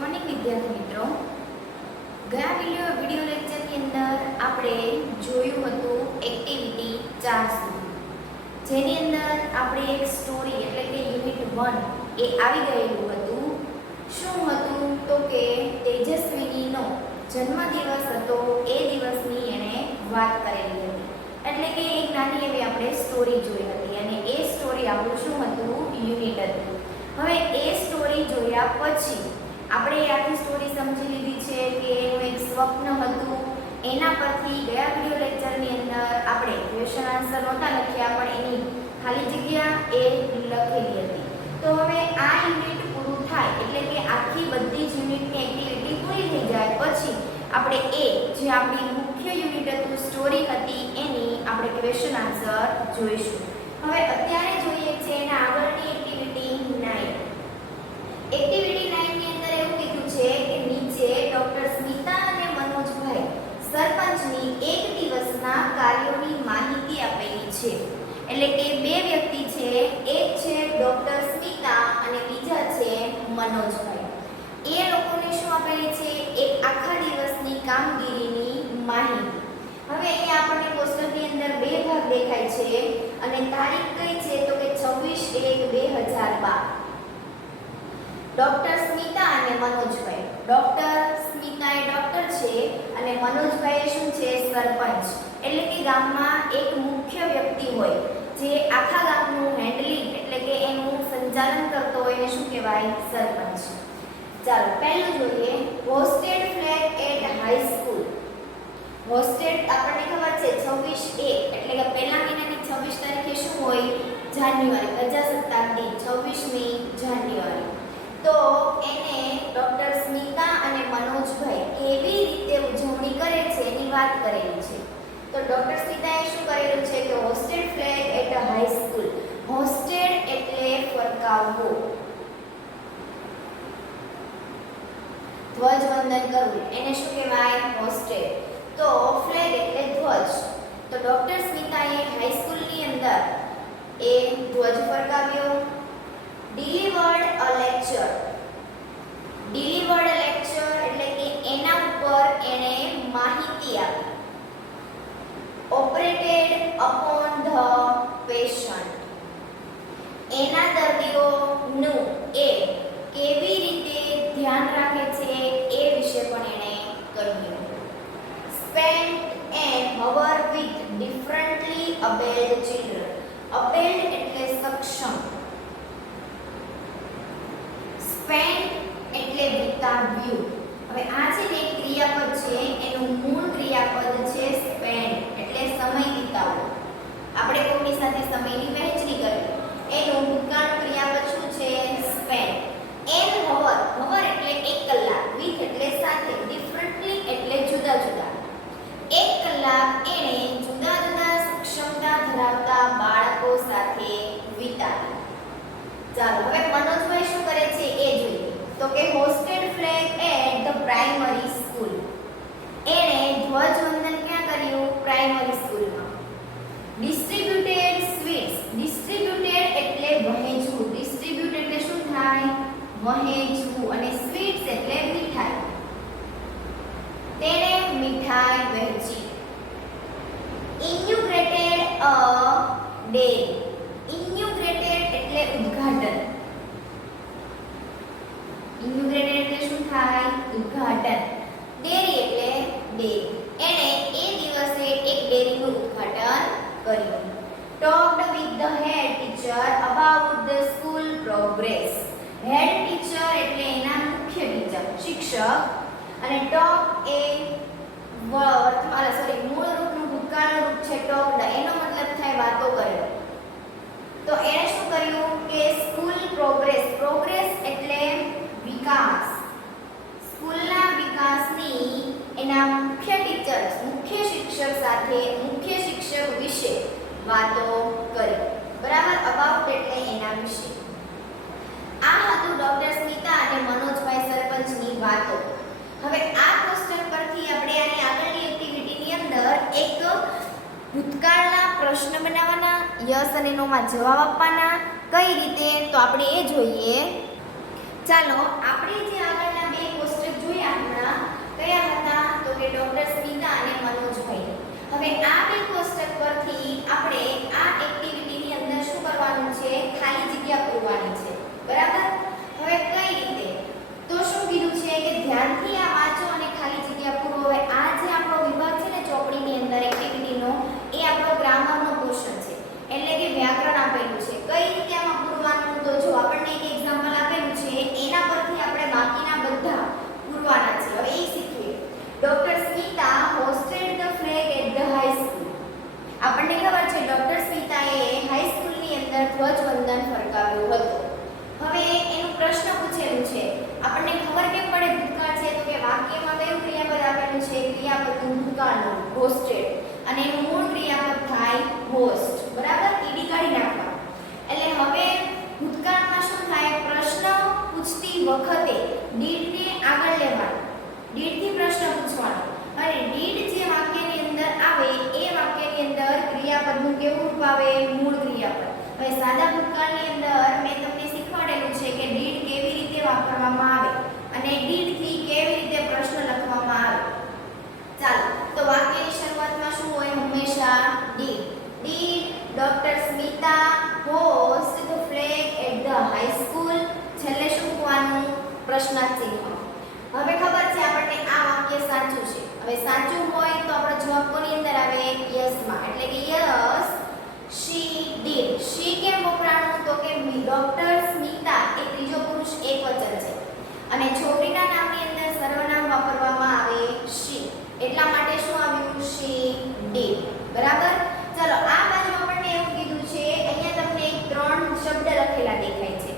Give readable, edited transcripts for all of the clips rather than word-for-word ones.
Morning વિદ્યાર્થી મિત્રો, ગયા વિડિયો લેક્ચરની અંદર આપણે જોયું હતું એક્ટિવિટી 4 સુધી, જેની અંદર આપણે એક સ્ટોરી એટલે કે યુનિટ 1 એ આવી ગયેલું હતું. શું હતું તો કે તેજસ્વીનીનો જન્મદિવસ હતો, એ દિવસની એણે વાત કરેલી હતી. એટલે કે એક નાની એવી આપણે સ્ટોરી જોઈ હતી અને એ સ્ટોરી આપણું શું હતું, યુનિટ હતું. હવે એ સ્ટોરી જોયા પછી આપણે આખી સ્ટોરી સમજી લીધી છે કે એનું એક સ્વપ્ન હતું. એના પરથી ગયા વિડિયો લેક્ચરની અંદર આપણે ક્વેશ્ચન આન્સર નહોતા લખ્યા, પણ એની ખાલી જગ્યા એ લખેલી હતી. તો હવે આ યુનિટ પૂરું થાય એટલે કે આખી બધી જ યુનિટની એક્ટિવિટી પૂરી થઈ જાય પછી આપણે એ જે આપણી મુખ્ય યુનિટ હતું, સ્ટોરી હતી, એની આપણે ક્વેશ્ચન આન્સર જોઈશું. હવે અત્યારે જોઈએ છે એના આગળની એક્ટિવિટી 9. એક્ટિવિટી 9 ની અંદર એવું કીધું છે કે નીચે ડોક્ટર સ્મિતા અને મનોજભાઈ સરપંચની એક દિવસના કાર્યોની માહિતી આપેલી છે. એટલે કે બે વ્યક્તિ છે, એક છે ડોક્ટર સ્મિતા અને બીજા છે મનોજભાઈ. એ લોકોને શું આપેલી છે, એક આખા દિવસની કામગીરીની માહિતી. હવે અહીંયા આપણને કોષ્ટકની અંદર બે ભાગ દેખાય છે અને તારીખ કઈ છે તો કે 26/1/2012. ડોક્ટર સ્મિતા અને મનોજભાઈ. ડોક્ટર સ્મિતા એ ડોક્ટર છે અને મનોજભાઈ શું છે, સરપંચ. એટલે કે ગામમાં એક મુખ્ય વ્યક્તિ હોય જે આખા ગામનું હેન્ડલિંગ એટલે કે એનું સંચાલન કરતો હોય એને શું કહેવાય, સરપંચ. ચાલો પહેલું જોઈએ, hoisted flag at high school. Hoisted આપણને ખબર છે 26/1 એટલે કે પહેલા મહિનાની 26 તારીખે શું હોય, જાન્યુઆરી, પ્રજાસત્તાક દિન 26મી જાન્યુઆરી. તો એને ડોક્ટર સ્મિતા અને મનોજભાઈ કેવી રીતે ઉજવણી કરે છે એની વાત કરેલી છે. તો ડોક્ટર સ્મિતાએ શું કરેલું છે કે hoisted flag at a high school. Hoisted એટલે ફરકાવવો, ધ્વજવંદન કરવું, એને શું કહેવાય, હોસ્ટેડ. તો ફ્લેગ એટલે ધ્વજ. તો ડોક્ટર સ્મિતાએ હાઈ સ્કૂલની અંદર એ ધ્વજ ફરકાવ્યો. ડિલિવર્ડ અ લેક્ચર. ડિલિવર્ડ અ લેક્ચર એટલે કે એના ઉપર એને માહિતી આપી. Operated upon the patient. એના દર્દીઓનું એ કેવી રીતે ધ્યાન રાખે છે એ વિશે પણ એણે કહ્યું. Spent an hour with differently abled children. Abled એટલે સક્ષમ, સ્પેન્ટ એટલે વિતાવ્યું. હવે આ છે ને એક ક્રિયાપદ છે, એનું મૂળ ક્રિયાપદ છે સ્પેન્ટ એટલે સમય વિતાવવો. આપણે કોઈની સાથે સમયની વહેંચણી કરવી, એનું ભૂતકાળનું ક્રિયાપદ શું છે, સ્પેન્ટ. એન હવર, હવર એટલે 1 કલાક, વિથ એટલે સાથે, ડિફરન્ટલી એટલે જુદા જુદા. 1 કલાક એણે જુદા જુદા સક્ષમતા ધરાવતા બાળકો સાથે વિતાવી. ચાલો હવે મનોજભાઈ શું કરે છે એ જોઈએ. તો કે hoisted flag at the primary school. એણે ધ્વજવંદન ક્યાં કર્યું, પ્રાઇમરી સ્કૂલમાં. Distributed sweets. ડિસ્ટ્રીબ્યુટેડ એટલે વહેંચવું, ડિસ્ટ્રીબ્યુટ એટલે શું થાય, વહેંચવું, અને સ્વીટ્સ એટલે મીઠાઈ. તેણે મીઠાઈ વહેંચી. ઇન્યુગ્રેટેડ અ ડેરી. ઇન્યુગ્રેટેડ એટલે ઉદ્ઘાટન. ઇન્યુગ્રેટેડ એટલે શું થાય, ઉદ્ઘાટન. ડેરી એટલે ડેરી. એણે એ દિવસે એક ડેરીનું ઉદ્ઘાટન કર્યું. Talked with the head teacher about the school progress. Head teacher એટલે એના મુખ્ય ટીચર, શિક્ષક. અને ટોક એ મૂળ રૂપનું ભૂતકાળનું રૂપ છે ટોક્ડ. એનો મતલબ થાય વાતો કરે. તો એણે શું કર્યું કે સ્કૂલ પ્રોગ્રેસ. પ્રોગ્રેસ એટલે વિકાસ. સ્કૂલના વિકાસની એના મુખ્ય ટીચર, મુખ્ય શિક્ષક સાથે, મુખ્ય શિક્ષક વિશે વાતો કરી. બરાબર, અબાઉટ એટલે એના વિશે. આ હતું ડોક્ટર સ્મિતા અને મનોજભાઈ સરપંચની વાતો. હવે આ કોષ્ટક પરથી આપણે આની આગળની એક્ટિવિટીની અંદર એક ભૂતકાળના પ્રશ્ન બનાવવાના, યસ અને નો માં જવાબ આપવાના. કઈ રીતે તો આપણે એ જોઈએ. ચાલો આપણે જે આગળના બે કોષ્ટક જોયા હમણાં કયા હતા તો કે ડોક્ટર સ્મિતા અને મનોજભાઈ. હવે આ બે કોષ્ટક પરથી આપણે આ એક્ટિવિટીની અંદર શું કરવાનું છે? ખાલી જગ્યા પૂરવાની છે. બરાબર? હવે કઈ રીતે? તો શું કીધું છે કે ધ્યાનથી આ વાંચો અને ખાલી જગ્યા પૂરો. હવે આ જે આપણો વિભાગ છે ને ચોપડીની અંદર એક્ટિવિટીનો, એ આપણો ગ્રામરનો પોર્શન છે, એટલે કે વ્યાકરણ આપેલું છે. કઈ રીતે આમાં પૂરવાનું? તો જો આપણને એક એક્ઝામ્પલ આપેલું છે, એના પરથી આપણે બાકીના બધા પૂરવાના છે. હવે એ શીખીએ. Doctor Smita hoisted the flag at the high school. આપણને ખબર છે ડોક્ટર સ્મિતાએ હાઈ સ્કૂલની અંદર ધ્વજવંદન ફરકાવ્યું હતું. હવે એનું પ્રશ્ન પૂછેલું છે. આપણને ખબર કેમ પડે ભૂતકાળ છે? તો કે વાક્યમાં કયું ક્રિયાપદ આપેલું છે? ક્રિયાપદનું ભૂતકાળનું હોસ્ટેડ, અને એનું મૂળ ક્રિયાપદ થાય હોસ્ટ. બરાબર? ઈડી કાઢી નાખવા. એટલે હવે ભૂતકાળમાં શું થાય? પ્રશ્ન પૂછતી વખતે ડીડને આગળ લેવાનો, ડીડથી પ્રશ્ન પૂછવાનો, અને ડીડ જે વાક્યની અંદર આવે એ વાક્યની અંદર ક્રિયાપદનું કેવું રૂપ આવે? મૂળ ક્રિયાપદ. હવે સાદા ભૂતકાળની અંદર મેં તમને શીખવાડેલું છે કે ડીડ કેવી રીતે વાપરવામાં આવે અને ડીડથી કેવી રીતે પ્રશ્ન લખવામાં આવે. ચાલો તો વાક્યની શરૂઆતમાં શું હોય? હંમેશા did. Did doctor Smita host the flag at the high school. છેલ્લે શું મૂકવાનું? પ્રશ્નાર્થ ચિહ્ન. હવે ખબર છે આપણને આ વાક્ય સાચું છે. હવે સાચું હોય તો આપણો જવાબ કોની અંદર આવે? યસમાં. એટલે કે યસ શી ડીડ. શી કેમ વપરાણું? તો કે ડોક્ટર સ્મિતા એ ત્રીજો પુરુષ એકવચન છે, અને છોકરીના નામની અંદર સર્વનામ વાપરવામાં આવે શી. એટલા માટે શું આવ્યું? She did. બરાબર? ચલો આ બાજુ આપણને એવું કીધું છે, અહીંયા તમને એક ત્રણ શબ્દ લખેલા દેખાય છે.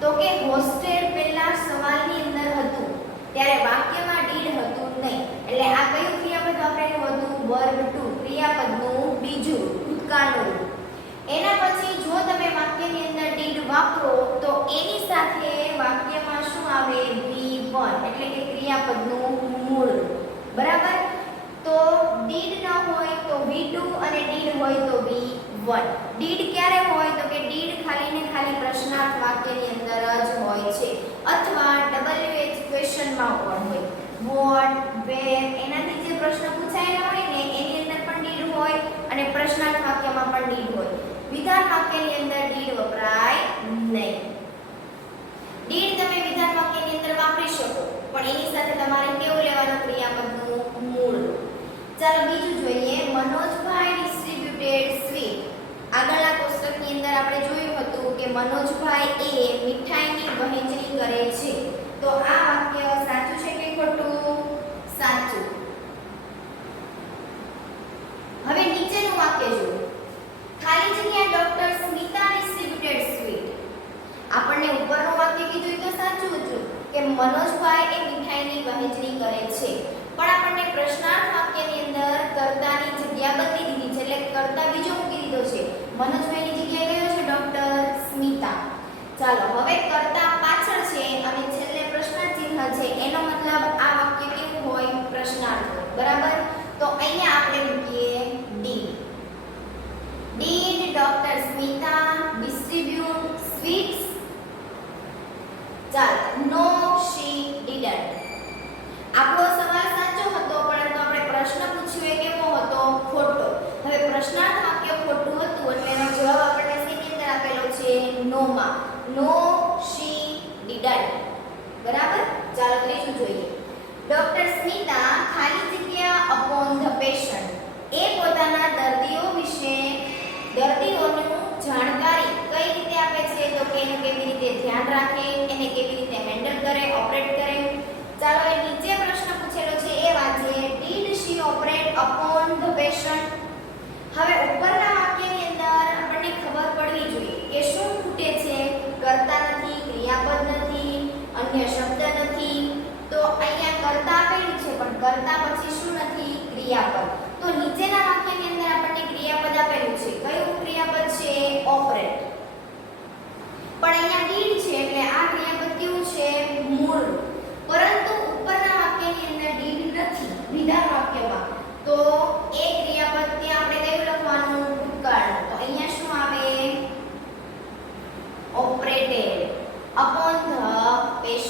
તો કે હોસ્ટેડ પહેલા સવાલની અંદર હતું ત્યારે વાક્યમાં ડીડ હતું નહીં. એટલે આ કયું ક્રિયાપદ વાપરેલું હતું? વર્બ ટુ, ક્રિયાપદનું બીજું ભૂતકાળનું રૂપ. એના પછી જો તમે વાક્યની અંદર ડીડ વાપરો તો એની સાથે વાક્યમાં શું આવે? V1, એટલે કે ક્રિયાપદનું મૂળ રૂપ. બરાબર? તો ડીડ ન હોય તો V2 અને ડીડ હોય તો V1. ડીડ ક્યારે હોય? તો કે ડીડ ખાલી ને ખાલી પ્રશ્નાર્થ વાક્યની અંદર જ હોય છે, અથવા WH ક્વેશ્ચનમાં પણ હોય. વોટ, વેર એનાથી જે પ્રશ્ન પૂછાયેલા હોય ને એની અંદર પણ ડીડ હોય, અને પ્રશ્નાર્થ વાક્યમાં પણ ડીડ હોય. વિધાન વાક્યની અંદર ડીડ વપરાય નહીં. ડીડ તમે વિધાન વાક્યની અંદર વાપરી શકો, પણ એની સાથે તમારે કેવું લેવાનું? ક્રિયાપદનું મૂળ. ચાલો બીજું જોઈએ. મનોજભાઈ ડિસ્ટ્રીબ્યુટેડ સ્વીટ. આગળના કોષ્ટકની અંદર આપણે જોયું હતું કે મનોજભાઈ એ મીઠાઈની વહેંચણી કરે છે. તો આ વાક્ય સાચું છે કે ખોટું? સાચું. હવે નીચેનું વાક્ય જુઓ. ખાલી જગ્યા ડોક્ટર સ્મિતા ડિસ્ટ્રીબ્યુટેડ સ્વીટ. આપણને ઉપરનું વાક્ય કીધું તો સાચું હતું કે મનોજભાઈ એ મીઠાઈની વહેંચણી કરે છે, પણ આપણને પ્રશ્નાર્થ વાક્યની અંદર કર્તાની જગ્યા બદલી દીધી છે. એટલે કર્તા બીજો મૂકી દીધો છે. મનોજભાઈની જગ્યાએ કયો છે? ડોક્ટર સ્મિતા. ચાલો હવે કર્તા પાછળ છે અને છેલ્લે પ્રશ્નાર્થ ચિહ્ન છે, એનો મતલબ આ વાક્ય કેવું હોય? પ્રશ્નાર્થ હોય. બરાબર? તો અહીંયા આપણે મૂકીએ did. Did doctor Smita distribute sweets? ચાલો નો શી ડીડન્ટ. આપણો સવાલ સાચો હતો, પરંતુ આપણે પ્રશ્ન પૂછ્યો એ કેવો હતો? ખોટો. હવે પ્રશ્નાર્થ વાક્ય ખોટું હતું એટલે એનો જવાબ આપણને શેની અંદર આપેલો છે? નો માં. નો શી ડીડન્ટ. બરાબર? ચાલો ત્રીજું જોઈએ. ડોક્ટર સ્મિતા ખાલી જગ્યા અપોન ધ પેશન્ટ. એ પોતાના દર્દીઓ વિશે દર્દીઓનું જાણકારી કઈ રીતે આપે છે? તો કે એનું કેવી રીતે ધ્યાન રાખે, એને કેવી રીતે હેન્ડલ કરે, ઓપરેટ કરે. ચાલો એ નીચે પ્રશ્ન પૂછેલો છે એ વાંચીએ. Did she operate upon the patient? હવે ઉપરના વાક્યની અંદર આપણને ખબર પડવી જોઈએ કે શું ખૂટે છે? કર્તા નથી, ક્રિયાપદ નથી, અન્ય શબ્દ નથી. તો અહીંયા કર્તા આપેલું છે, પણ કર્તા પછી શું નથી? ક્રિયાપદ. તો નીચેના વાક્યની અંદર આપણને ક્રિયાપદ આપેલું છે. કયું ક્રિયાપદ છે? ઓપરેટ. પણ અહીંયા ડીડ છે એટલે આ ક્રિયાપદ કેવું છે? મૂળ. પરંતુ ઉપરના વાક્યની અંદર ડીડ નથી વિધાન વાક્યમાં, તો એ ક્રિયાપદ ત્યાં આપણે કયું લખવાનું? ભૂતકાળ. તો અહીંયા શું આવે? Operated upon the patient.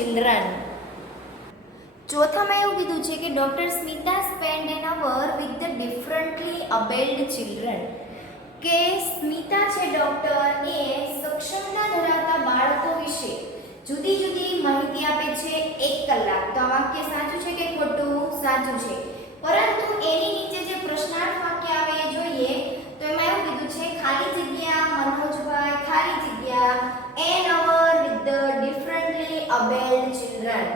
children. ચોથામાં એવું કીધું છે કે doctor Smita spend an hour with the differently abled children, કે સ્મિતા છે ડોક્ટર એ સક્ષમતા ધરાવતા બાળકો વિશે જુદી જુદી માહિતી આપે છે 1 કલાક. તો આ વાક્ય સાચું છે કે ખોટું? સાચું છે. પરંતુ એની નીચે જે પ્રશ્નાર્થ વાક્ય આવે એ જોઈએ. તો એમાં એવું કીધું છે ખાલી જગ્યા મનોજભાઈ ખાલી જગ્યા an hour with the differently abled children.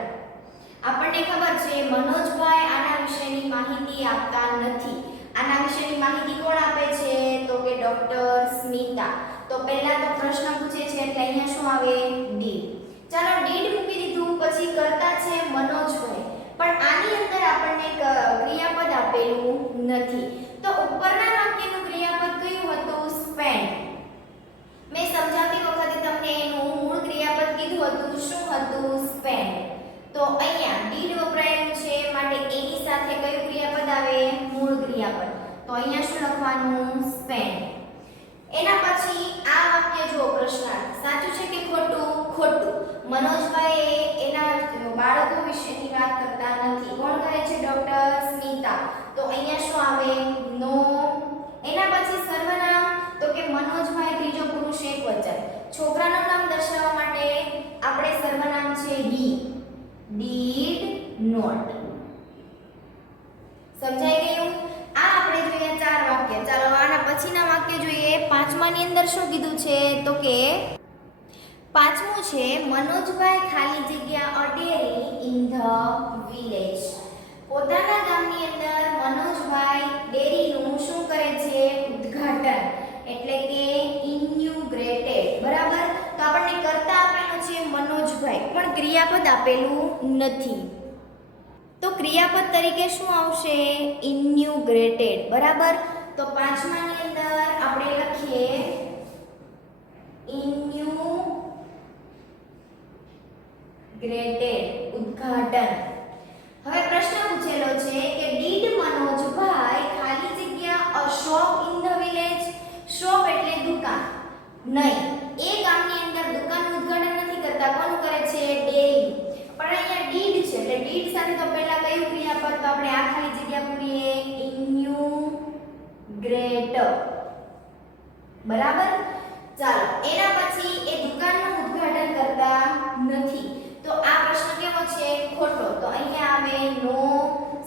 આપણને ખબર છે મનોજભાઈ આના વિશેની માહિતી આપતા નથી. આના વિશેની માહિતી કોણ આપે છે? તો કે ડોક્ટર સ્મિતા. તો પહેલા તો પ્રશ્ન પૂછે છે એટલે અહીંયા શું આવે? ડીડ. ચાલો ડીડ મૂકી દીધું, પછી કરતા છે મનોજભાઈ, પણ આની અંદર આપણને ક્રિયાપદ આપેલું નથી. તો ઉપરના વાક્યનું ક્રિયાપદ કયું હતું? સ્પેન્ડ. મેં સમજાવતી વખતે તમને એનું મૂળ ક્રિયાપદ કીધું હતું. શું હતું? સ્પેન્ડ. તો અહીંયા ડીડ વપરાયેલું છે માટે એની સાથે કયું ક્રિયાપદ આવે? મૂળ ક્રિયાપદ. તો અહીંયા શું લખવાનું? સ્પેન્ડ. એના પછી આ વાક્ય જો પ્રશ્નાર્થ સાચું છે કે ખોટું? ખોટું. મનોજભાઈ એના બાળકો વિશેની વાત કરતા નથી. કોણ કરે છે? ડોક્ટર સ્મિતા. તો અહીંયા શું આવે? નો. એના પછી સર્વનામ, તો કે મનોજભાઈ ત્રીજો પુરુષ એકવચન. છોકરાનું નામ દર્શાવવા માટે આપણે સર્વનામ છે હી. did not. સમજાઈ ગયું? આ આપણે જોઈએ 4 વાક્ય. ચાલો આના પછીના વાક્ય જોઈએ. પાંચમાની અંદર શું કીધું છે? તો કે પાંચમું છે મનોજભાઈ ખાલી જગ્યા a dairy in the village. પોતાના ગામની અંદર મનોજભાઈ ડેરીનું શું કરે છે? ઉદ્ઘાટન, એટલે કે ઇન્યુગ્રેટેડ. બરાબર. તો આપણને કરતા આપેલું છે મનોજભાઈ, પણ ક્રિયાપદ આપેલું નથી. તો ક્રિયાપદ તરીકે શું આવશે? ઇન્યુગ્રેટેડ. બરાબર. તો પાંચમાની અંદર આપણે લખીએ ઇન્યુગ્રેટેડ, ઉદ્ઘાટન. હવે પ્રશ્ન પૂછેલો છે કે ડીડ મનોજભાઈ ખાલી જગ્યા અ shop in the village. Shop એટલે દુકાન. નહીં, એ ગામની અંદર દુકાનનું ઉદ્ઘાટન નથી કરતા. કોણ કરે છે? ડેરી. પણ અહીંયા ડીડ છે એટલે ડીડ સાથે તો પહેલા કયું ક્રિયાપદ? તો આપણે આ ખાલી જગ્યા પૂરીએ ઇન્યુગ્રેટ. બરાબર. ચાલો એના પછી એ દુકાનનું ઉદ્ઘાટન કરતા નથી. તો આ પ્રશ્ન કેવો છે? ખોટો. તો અહીંયા આવે નો.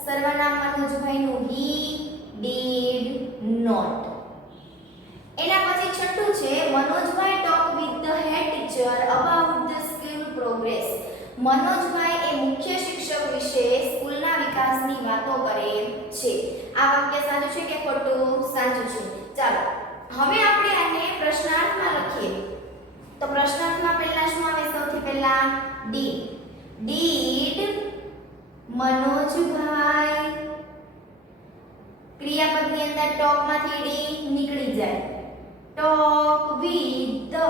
સર્વનામ મનોજભાઈનું હી ડીડ નોટ. એના પછી છઠ્ઠું છે Manojbhai talk with the head teacher about the school progress. Manojbhai એ મુખ્ય શિક્ષક વિશે સ્કૂલના વિકાસની વાતો કરે છે. આ વાક્ય સાચું છે કે ખોટું? સાચું છે. ચાલો હવે આપણે આને પ્રશ્નાર્થમાં લખીએ. તો પ્રશ્નાર્થમાં પહેલા શું આવે? સૌથી પહેલા ડીડ. ડીડ મનોજભાઈ, ક્રિયાપદની અંદર ટોકમાંથી ડી નીકળી જાય. Talk with the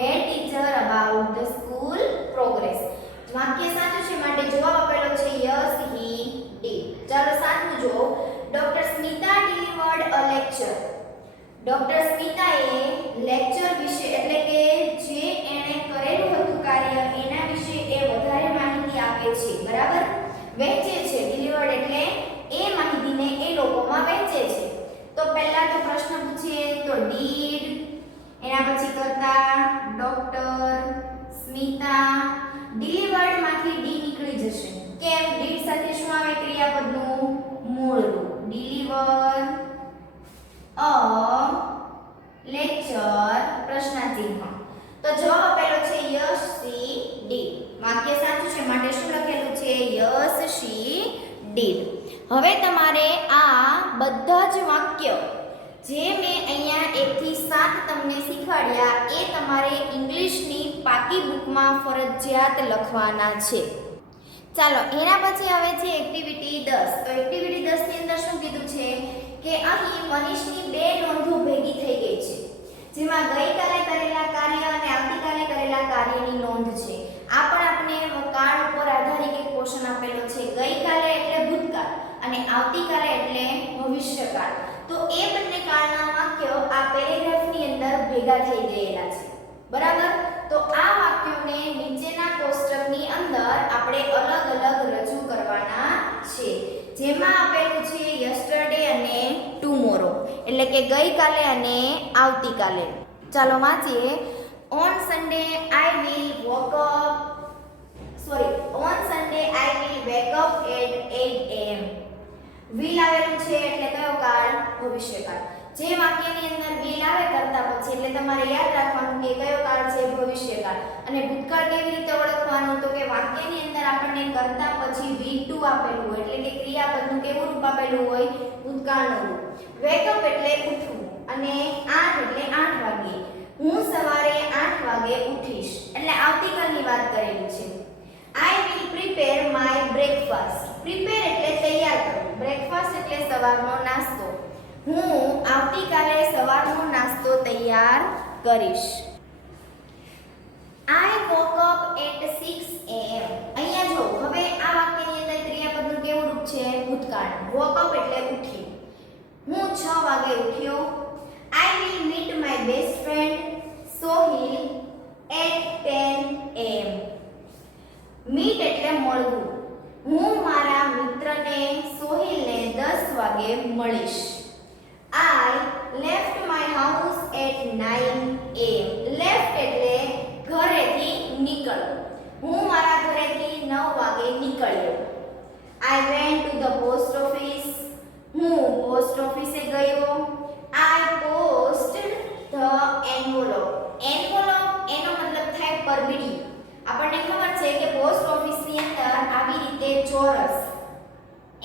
head teacher about the school progress. વાક્ય સાચું છે માટે જવાબ આપેલો છે યસ હી ડીડ. ચાલો સાચું જો. ડોક્ટર સ્મિતા ડિલિવર્ડ અ લેક્ચર. ડોક્ટર સ્મિતાએ લેક્ચર વિશે એટલે કે જે એણે કરેલું હતું કાર્ય એના વિશે એ વધારે માહિતી આપે છે. બરાબર. વહેંચે છે. ડિલિવર્ડ એટલે એ માહિતીને એ લોકોમાં વહેંચે છે. તો પહેલા તો પ્રશ્ન પૂછીએ તો ડીડ, એના પછી કરતા ડોક્ટર સ્મિતા. ડિલિવર્ડ માંથી ડી નીકળી જશે. કેમ? ડીડ સાથે શું આવે? ક્રિયાપદનું મૂળ રૂપ. ડિલિવર અ લેક્ચર પ્રશ્નાર્થચિહ્ન. તો જવાબ આપેલો છે યસ સી ડીડ. વાક્ય સાચું છે માટે શું લખેલું છે? Yes she did. હવે તમારે આ બધા જ વાક્ય જે મેં અહીંયા 1 થી 7 તમને શીખવાડ્યા એ તમારે ઇંગ્લિશની પાકી બુકમાં ફરજિયાત લખવાના છે. ચાલો એના પછી આવે છે એક્ટિવિટી 10. તો એક્ટિવિટી 10 ની અંદર શું કીધું છે કે અહીં મનીષની 2 નોંધો ભેગી થઈ ગઈ છે, જેમાં ગઈકાલે કરેલા કાર્ય અને આવતીકાલે કરેલા કાર્યની નોંધ છે. આ પણ આપણે કાળ ઉપર આધારિત એક ક્વેશ્ચન આપેલો છે. ગઈકાલે એટલે ભૂતકાળ અને આવતીકાલે એટલે ભવિષ્યકાળ. તો એ બંને કાળના વાક્યો આ પેરેગ્રાફની અંદર ભેગા થઈ ગયેલા છે. બરાબર. તો આ વાક્યોને નીચેના કોષ્ટકની અંદર આપણે અલગ અલગ રજૂ કરવાના છે. જેમાં આપેલું છે યસ્ટરડે અને ટુમોરો, એટલે કે ગઈકાલે અને આવતીકાલે. ચાલો વાંચીએ. On Sunday I will wake up at 8 am. will આવેલું છે એટલે કયો કાળ? ભવિષ્યકાળ. જે વાક્યની અંદર will આવે કરતા પછી એટલે તમારે યાદ રાખવાનું કે કયો કાળ છે? ભવિષ્યકાળ. અને ભૂતકાળ કેવી રીતે ઓળખવાનું? તો કે વાક્યની અંદર આપણને કરતા પછી V2 આપેલું હોય, એટલે કે ક્રિયાપદનું કેવું રૂપ આપેલું હોય? ભૂતકાળનું રૂપ. wake up એટલે ઉઠવું અને 8 એટલે 8 વાગે. હું સવારે 8 વાગે ઉઠીશ, એટલે આવતીકાલની વાત કરેલી છે. I will prepare my breakfast. prepare એટલે તૈયાર કરવું, breakfast એટલે સવારનો નાસ્તો. હું આવતીકાલે સવારનો નાસ્તો તૈયાર કરીશ. I woke up at 6 am. અહીંયા જો હવે આ વાક્યની અંદર ક્રિયાપદનું કેવું રૂપ છે? ભૂતકાળ. woke up એટલે ઉઠી. હું 6 વાગે ઉઠ્યો. I will meet my best friend Sohil at 10 am. meet એટલે મળવું. હું મારા મિત્રને સોહિલને 10 વાગે મળીશ. I left my house at 9 am. left એટલે ઘરેથી નીકળવું. હું મારા ઘરેથી 9 વાગે નીકળ્યો. I went to the post office. હું પોસ્ટ ઓફિસે ગયો. I posted the envelope. envelope એનો મતલબ થાય પરબીડી. આપણને ખબર છે કે પોસ્ટ ઓફિસની અંદર આવી રીતે ચોરસ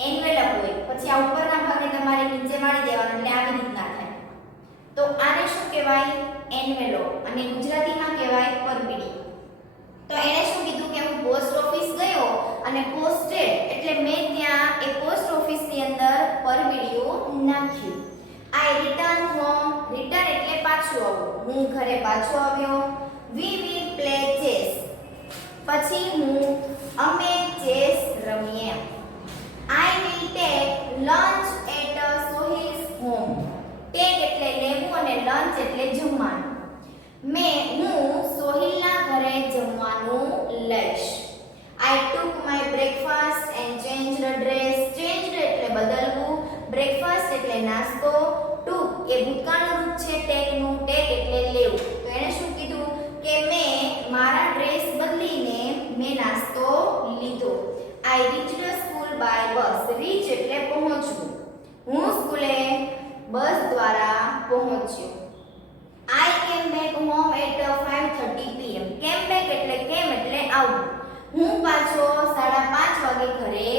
એન્વેલપ હોય, પછી આ ઉપરના ભાગને તમારે નીચે વાળી દેવાનો, એટલે આવી રીતના થાય. તો આને શું કહેવાય? એન્વેલોપ. અને ગુજરાતીમાં કહેવાય પરબીડી. તો એણે શું કીધું કે હું પોસ્ટ ઓફિસ ગયો અને પોસ્ટેડ એટલે મેં ત્યાં એ પોસ્ટ ઓફિસની અંદર પરબીડીઓ નાખ્યું. I return home. return એટલે પાછું આવવું. હું ઘરે પાછો આવ્યો. We will play chess. પછી અમે ચેસ રમીએ. I will take lunch at Sohil's home. take એટલે લેવું અને lunch એટલે જમવાનું. હું સોહિલના ઘરે જમવાનું લઈશ. I took my breakfast and changed dress. changed એટલે બદલવું, breakfast એટલે નાસ્તો, took એ ભૂતકાળનું રૂપ છે take નું, take એટલે લેવું. તો એણે શું કીધું કે મેં મારા ડ્રેસ બદલીને મેં નાસ્તો લીધો. I reached school by bus. reach એટલે પહોંચવું. હું સ્કૂલે બસ દ્વારા પહોંચ્યો. I came back home at 5:30 pm. came back એટલે કેમ એટલે આવવું. હું પાછો 5:30 વાગે ઘરે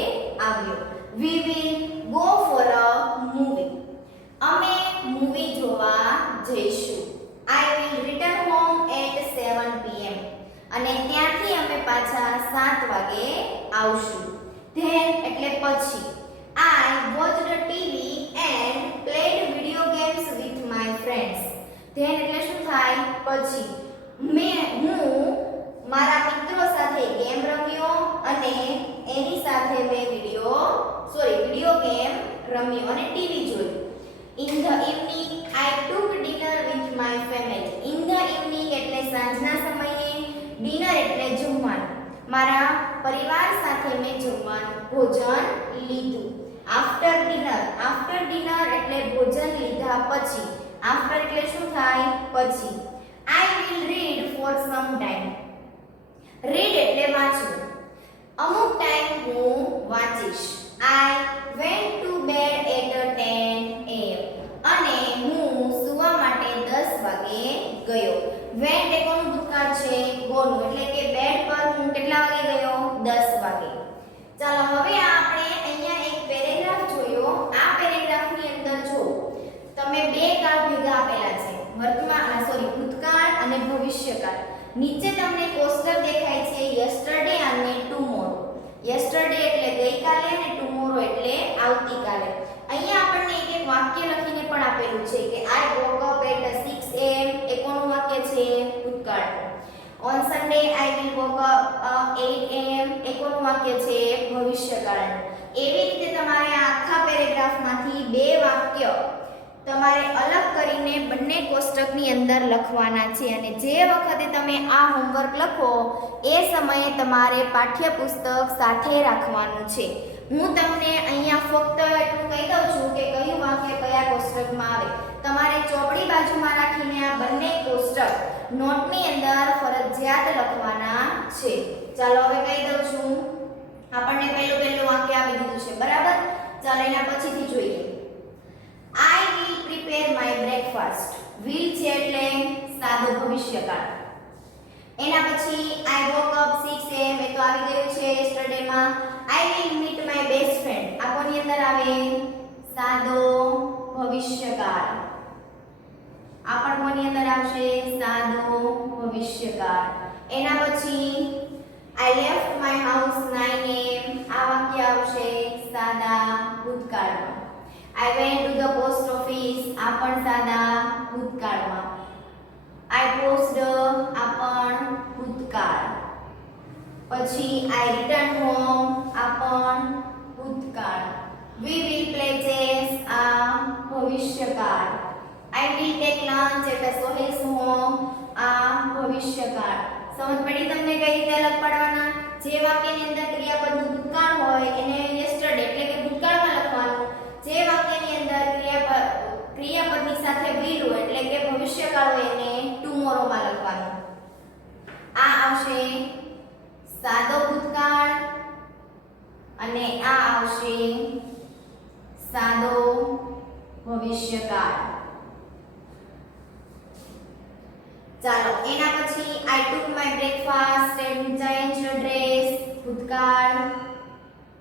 આવ્યો. We will go for a movie. અમે મૂવી જોવા જઈશું. I will return home at 7 pm. અને ત્યાંથી અમે પાછા 7 વાગે આવશું. then એટલે પછી. I watched TV and played video games with my friends. then એટલે શું થાય? પછી. હું મારા મિત્રો સાથે ગેમ રમ્યો અને એની સાથે મેં વિડિયો ગેમ રમ્યો અને ટીવી જોયું. In the evening I took dinner with my family. In the evening એટલે સાંજના સમયે, dinner એટલે જમવાનું. મારા પરિવાર સાથે મેં જમવાનું ભોજન લીધું. After dinner એટલે ભોજન લીધા પછી. After એટલે શું થાય? પછી. I will read for some time. read એટલે વાંચવું. અમુક ટાઈમ હું વાંચીશ. I went to bed at 10 am. અને હું સૂવા માટે 10 વાગે ગયો. went એ કોનું ભૂતકાળ છે? ગોનું. એટલે કે બેડ પર હું કેટલા વાગે ગયો? 10 વાગે. ચાલો હવે આપણે અહીંયા એક પેરેગ્રાફ જોયો. આ પેરેગ્રાફની અંદર જો તમે બે કાળ ભેગા આપેલા છે, ભૂતકાળ અને ભવિષ્યકાળ. નીચે તમને કોષ્ટક દેખાય છે યસ્ટરડે અને ટુમોરો. યસ્ટરડે એટલે ગઈકાલે અને ટુમોરો એટલે આવતીકાલે. અહીંયા આપણને એક વાક્ય લખીને પણ આપેલું છે કે I woke up at 6 am. એ કોનું વાક્ય છે? ભૂતકાળ. On Sunday I will woke up 8 am. એ કોનું વાક્ય છે? ભવિષ્યકાળ. એવી રીતે તમારે આખા પેરેગ્રાફમાંથી બે વાક્ય તમારે અલગ કરીને બંને કોષ્ટકની અંદર લખવાના છે અને જે વખતે તમે આ હોમવર્ક લખો એ સમયે તમારે પાઠ્યપુસ્તક સાથે રાખવાનું છે. હું તમને અહીંયા ફક્ત એટલું કહી દઉં છું કે કયું વાક્ય કયા કોષ્ટકમાં આવે. તમારે ચોપડી બાજુમાં રાખીને આ બંને કોષ્ટક નોટની અંદર ફરજિયાત લખવાના છે. ચાલો હવે કહી દઉં છું. આપણને પહેલું વાક્ય આપી દીધું છે, બરાબર? ચાલો એના પછીથી જોઈએ. I will prepare my breakfast. will છે એટલે સાદો ભવિષ્યકાળ. એના પછી I woke up 6 am એ તો આવી ગયું છે yesterday માં. I will meet my best friend. આ કોની અંદર આવે? સાદો ભવિષ્યકાળ. આ પણ કોની અંદર આવશે? સાદો ભવિષ્યકાળ. એના પછી I left my house 9 am. આ વાક્ય આવશે સાદા ભૂતકાળમાં. I went to the post office. આ પણ સાદા ભૂતકાળમાં. I posted. આ પણ ભૂતકાળ. પછી I returned home. આ પણ ભૂતકાળ. We will play chess. આ ભવિષ્યકાળ. I will take lunch એટલે Sohail's home. આ ભવિષ્યકાળ. સમજ પડી તમને કઈ રીતે અલગ પાડવાના? જે વાક્યની અંદર ક્રિયાપદનું ભૂતકાળ હોય એને yesterday એટલે કે ભૂતકાળમાં લખવાનું. જે વાક્યની અંદર ક્રિયાપદની સાથે will હોય એટલે કે ભવિષ્યકાળ હોય એને tomorrow માં લખવાનું. આ આવશે સાદો ભૂતકાળ અને આ આવશે સાદો ભવિષ્યકાળ. ચાલો એના પછી I took my breakfast and changed dress. ભૂતકાળ.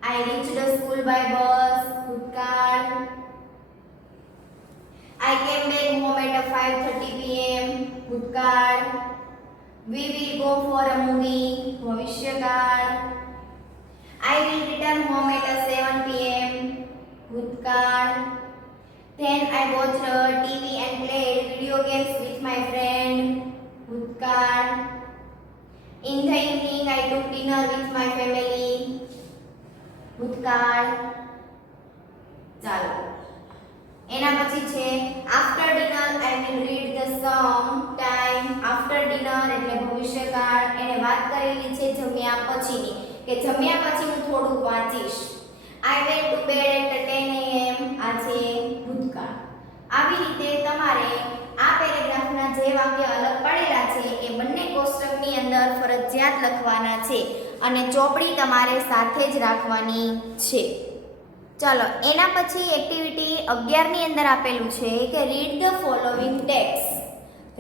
I reached school by bus. ભૂતકાળ. I came back home at 5:30 p.m. ભૂતકાળ. We will go for a movie. ભવિષ્યકાળ. I will return home at 7 p.m. ભૂતકાળ. Then I watched TV and played video games with my friend. ભૂતકાળ. In the evening I took dinner with my family. ભૂતકાળ. ચાલો એના પછી છે after dinner I will read the song time. after dinner એટલે ભવિષ્યકાળ. એને વાત કરેલી છે જમ્યા પછીની કે જમ્યા પછી હું થોડું વાંચીશ. I went to bed at 10 am. આ છે ભૂતકાળ. આવી રીતે તમારે આ પેરેગ્રાફના જે વાક્ય અલગ પડેલા છે એ બંને કોષ્ટકની અંદર ફરજિયાત લખવાના છે અને ચોપડી તમારે સાથે જ રાખવાની છે. ચાલો એના પછી એક્ટિવિટી 11 ની અંદર આપેલું છે કે read the following text.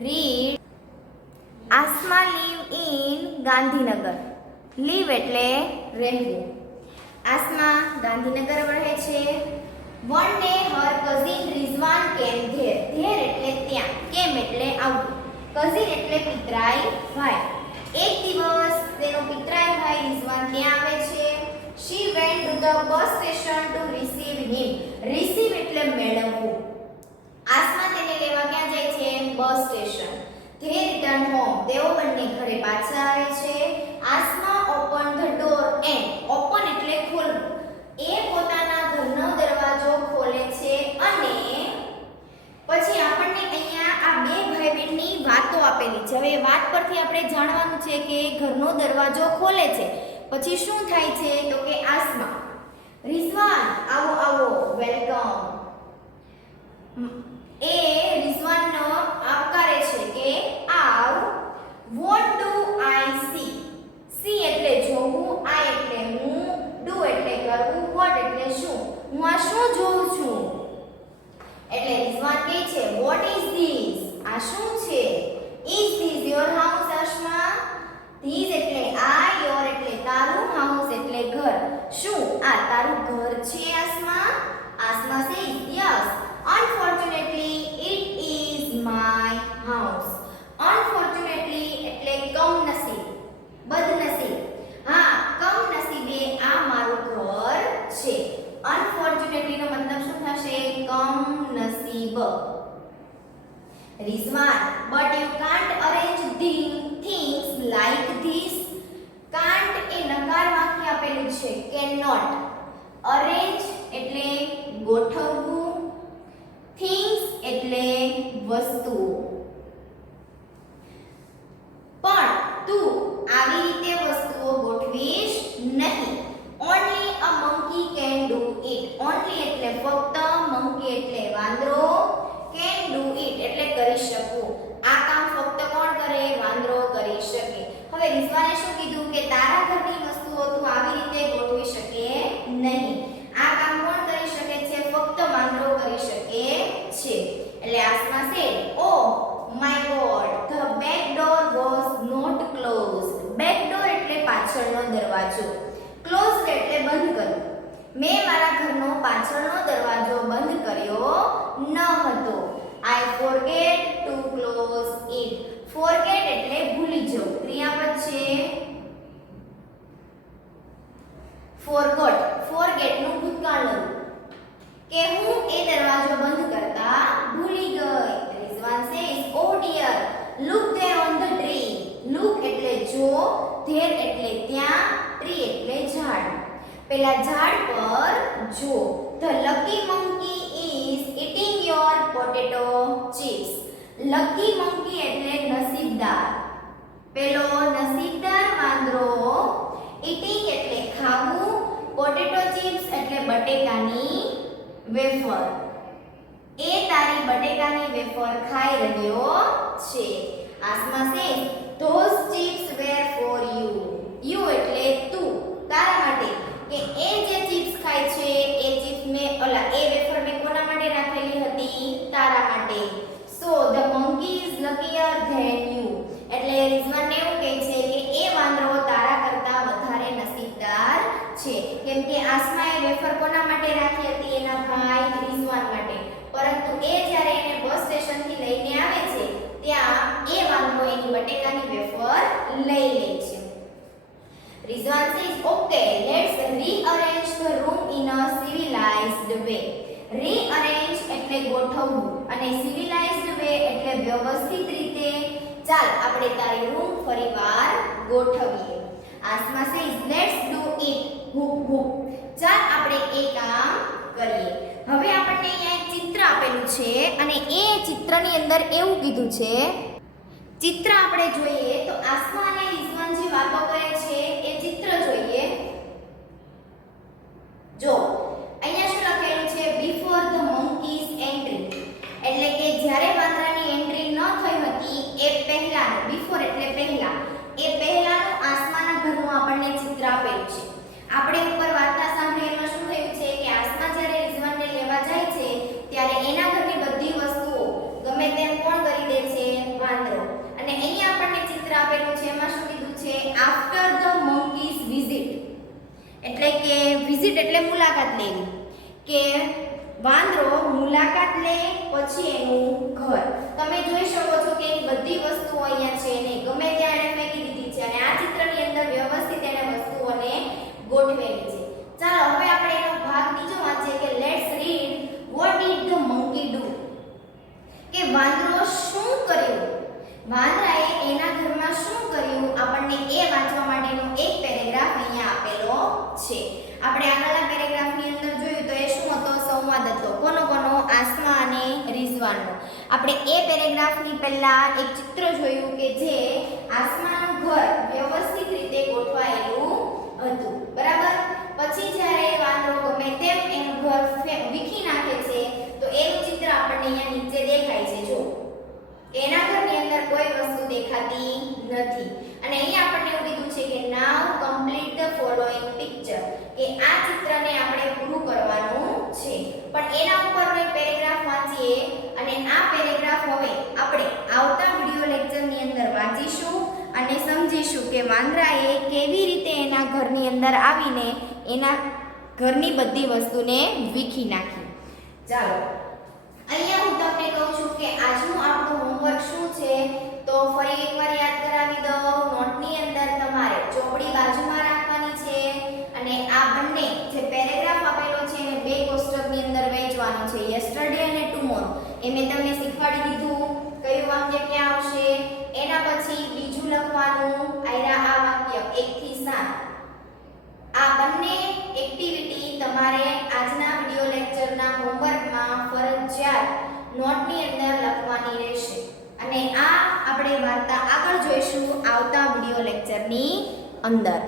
Read. Asma live in Gandhinagar. Live એટલે રહેવું. આસમા ગાંધીનગર રહે છે. One day her cousin Rizwan came there. There એટલે ત્યાં. Came એટલે આવવું. cousin એટલે પિતરાઈ ભાઈ. એક દિવસ તેનો પિતરાઈ ભાઈ રિઝવાન ત્યાં આવે છે. She went to the bus station to receive him. Receive એટલે મેળવવું. આસમા તેને લેવા ક્યાં જાય છે? Bus station. They return home. તેઓ બંને ઘરે પાછા આવે છે. Asma open the door and open એટલે ખોલવું. એ પોતાના ઘરનો દરવાજો ખોલે છે અને પછી આપણને અહીંયા આ બે ભાઈ બહેનની વાતો આપેલી છે. હવે વાત પરથી આપણે જાણવાનું છે કે ઘરનો દરવાજો ખોલે છે પછી શું થાય છે તો કે આસમા રિઝવાન આવો આવો વેલકમ. એ રિઝવાનનો આવકારે છે કે આવ. What do I C. C એટલે જોવું, આઈ એટલે હું, ડુ એટલે કરવું, વોટ એટલે શું. હું આ શું જોઉં છું. એટલે રિઝવાન કહે છે વોટ ઇઝ ધીસ. આ શું છે. Is this your house Asma. This એટલે આ, યોર એટલે તારું, હાઉસ એટલે ઘર. શું આ તારું ઘર છે Asma. Asma says yes. Unfortunately it is my house. Unfortunately એટલે કમનસીબ, બદનસીબ. હા, કમનસીબે આ મારું ઘર છે. Unfortunately નો મતલબ શું થશે? કમનસીબ. Rizwan but you can't arrange things like this. can't એ નકાર વાક્ય આપેલું છે. cannot. arrange એટલે ગોઠવવું. things વસ્તુઓ. પણ તું આવી રીતે વસ્તુઓ ગોઠવીશ નહીં. Only a monkey can do it. Only એટલે ફક્ત, મંકી એટલે વાંદરો, કેન ડુ ઇટ એટલે કરી શકવું. આ કામ ફક્ત કોણ કરે? વાંદરો કરી શકે. હવે રિઝવાને શું કીધું કે તારા ઘરની વસ્તુઓ તું આવી રીતે ગોઠવી શકે નહીં. આ કામ કોણ કરી શકે છે? ફક્ત વાંદરો કરી શકે છે. એટલે Asma said, oh my god, the back door was not closed. Back door એટલે પાછળનો દરવાજો, ક્લોઝડ એટલે બંધ કર્યો. મેં મારા ઘરનો પાછળનો દરવાજો બંધ કર્યો ન હતો. I forget to close it. Forget એટલે ભૂલી જવું. ક્રિયાપદ છે forgot. forget નું ભૂતકાળનું કે હું એ દરવાજો બંધ કરતા ભૂલી ગઈ. Rizwan says, oh dear, look there on the tree. look એટલે જો, there એટલે ત્યાં, tree એટલે ઝાડ. પેલા ઝાડ પર જો. The lucky monkey is eating your potato chips. lucky monkey એટલે નસીબદાર. પેલો નસીબદાર વાંદરો, eating એટલે ખાવું, potato chips એટલે બટેકાની વેફર. એ તારી બટેકાની વેફર ખાઈ રહ્યો છે. Asma says, those chips were for you. you એટલે તું, તારા માટે. કે એ જે ચિપ્સ ખાય છે એ ચિપ્સ મે એ વેફર મે કોના માટે રાખેલી હતી? તારા માટે. so the monkey is luckier than you. એટલે રિઝવાન એવું કહે છે કે એ વાંદરો તારા કરતા વધારે નસીબદાર છે. કેમ કે આસમાએ વેફર કોના માટે રાખી હતી? એના ભાઈ રિઝવાન માટે. પરંતુ એ જ્યારે એને બસ સ્ટેશન થી લઈને આવે છે ત્યાં એ વાંદરો એની બટેકાની વેફર લઈ લે છે. Rizwan says, okay, let's rearrange the room in a civilized way. Rearrange એટલે ગોઠવવું અને civilized way એટલે વ્યવસ્થિત રીતે. ચાલ આપણે તારી રૂમ ફરીવાર ગોઠવીએ. Asma says, let's do it. Hook hook. ચાલ આપણે એ કામ કરીએ. હવે આપણને અહીંયા એક ચિત્ર આપેલું છે અને એ ચિત્રની અંદર એવું કીધું છે. ચિત્ર આપણે જોઈએ તો આસમા અને રિઝવાન જે વાતો કરે છે એ ચિત્ર જોઈએ. જો અહીંયા શું લખેલું છે? Before the monkeys entry. એટલે કે જ્યારે વાંદરાની એન્ટ્રી ન થઈ હતી એ પહેલાનું. બિફોર એટલે પહેલા. એ પહેલાનું આસમાના ઘરનું આપણને ચિત્ર આપેલું છે. આપણે ઉપર વાર્તા સાંભળી એમાં શું થયું છે કે આસમા જ્યારે રિઝવાનને લેવા જાય છે ત્યારે એના ઘરની બધી વસ્તુઓ ગમે તેમ કોણ કરી દે છે? વાંદરો. અને અહીંયા આપણને ચિત્ર આપેલું છે એમાં શું કીધું છે? After the monkeys visit. એટલે કે વિઝિટ એટલે મુલાકાત લેવી. કે વાંદરો મુલાકાત લે પછી એનું ઘર. તમે જોઈ શકો છો કે એની બધી વસ્તુઓ અહીંયા છે ને ગમે ત્યાં એને ફેંકી દીધી છે અને આ ચિત્રની અંદર વ્યવસ્થિત એને વસ્તુઓને ગોઠવેલી છે. ચાલો હવે આપણે એનો ભાગ બીજો વાંચીએ કે let's read what did the monkey do. કે વાંદરો શું કર્યું? વાંદરાએ એના ઘરમાં શું કર્યું? આપણને એ વાંચવા માટેનો એક પેરેગ્રાફ અહીંયા આપેલો છે. આપણે આગળના પેરેગ્રાફની અંદર જોયું તો એ શું હતો? સંવાદ હતો. કોનો? આસમા અને રિઝવાનનો. આપણે એ પેરેગ્રાફની પહેલા એક ચિત્ર જોયું કે જે આસમાનું ઘર વ્યવસ્થિત રીતે ગોઠવાયેલું હતું. બરાબર? પછી જ્યારે વાંદરો ગમે તેમ એનું ઘર વીખી નાખે છે તો એનું ચિત્ર આપણને અહીંયા નીચે દેખાય છે. જો એના ઘરની અંદર કોઈ વસ્તુ દેખાતી નથી. અને અહીંયા આપણને એવું કીધું છે કે નાઉ કમ્પ્લીટ ધ ફોલોઈંગ પિક્ચર. કે આ ચિત્રને આપણે પૂરું કરવાનું છે. પણ એના ઉપરનો એક પેરેગ્રાફ વાંચીએ અને આ પેરેગ્રાફ હવે આપણે આવતા વિડિયો લેક્ચરની અંદર વાંચીશું અને સમજીશું કે વાંદરાએ કેવી રીતે એના ઘરની અંદર આવીને એના ઘરની બધી વસ્તુને વીખી નાખી. ચાલો અહીંયા હું તમને કહું છું કે આજનું આપણું હોમવર્ક શું છે તો ફરી એકવાર યાદ કરાવી દઉં. નોટની અંદર તમારે ચોપડી બાજુમાં રાખવાની છે અને આ બંને જે પેરેગ્રાફ આપેલો છે એને બે કોષ્ટકની અંદર વહેંચવાનો છે. યસ્ટરડે અને ટુમોરો એ મેં તમને શીખવાડી દીધું કયું વાક્ય ક્યાં આવશે. એના પછી બીજું લખવાનું આયરા આ વાક્ય 1 થી 7. આ બંને એક્ટિવિટી તમારે આજના વિડિયો લેક્ચરના હોમવર્કમાં ફરજિયાત નોટની અંદર લખવાની કરવાની રહેશે અને આ આપણે વાર્તા આગળ જોઈશું આવતા વિડિયો લેક્ચરની અંદર.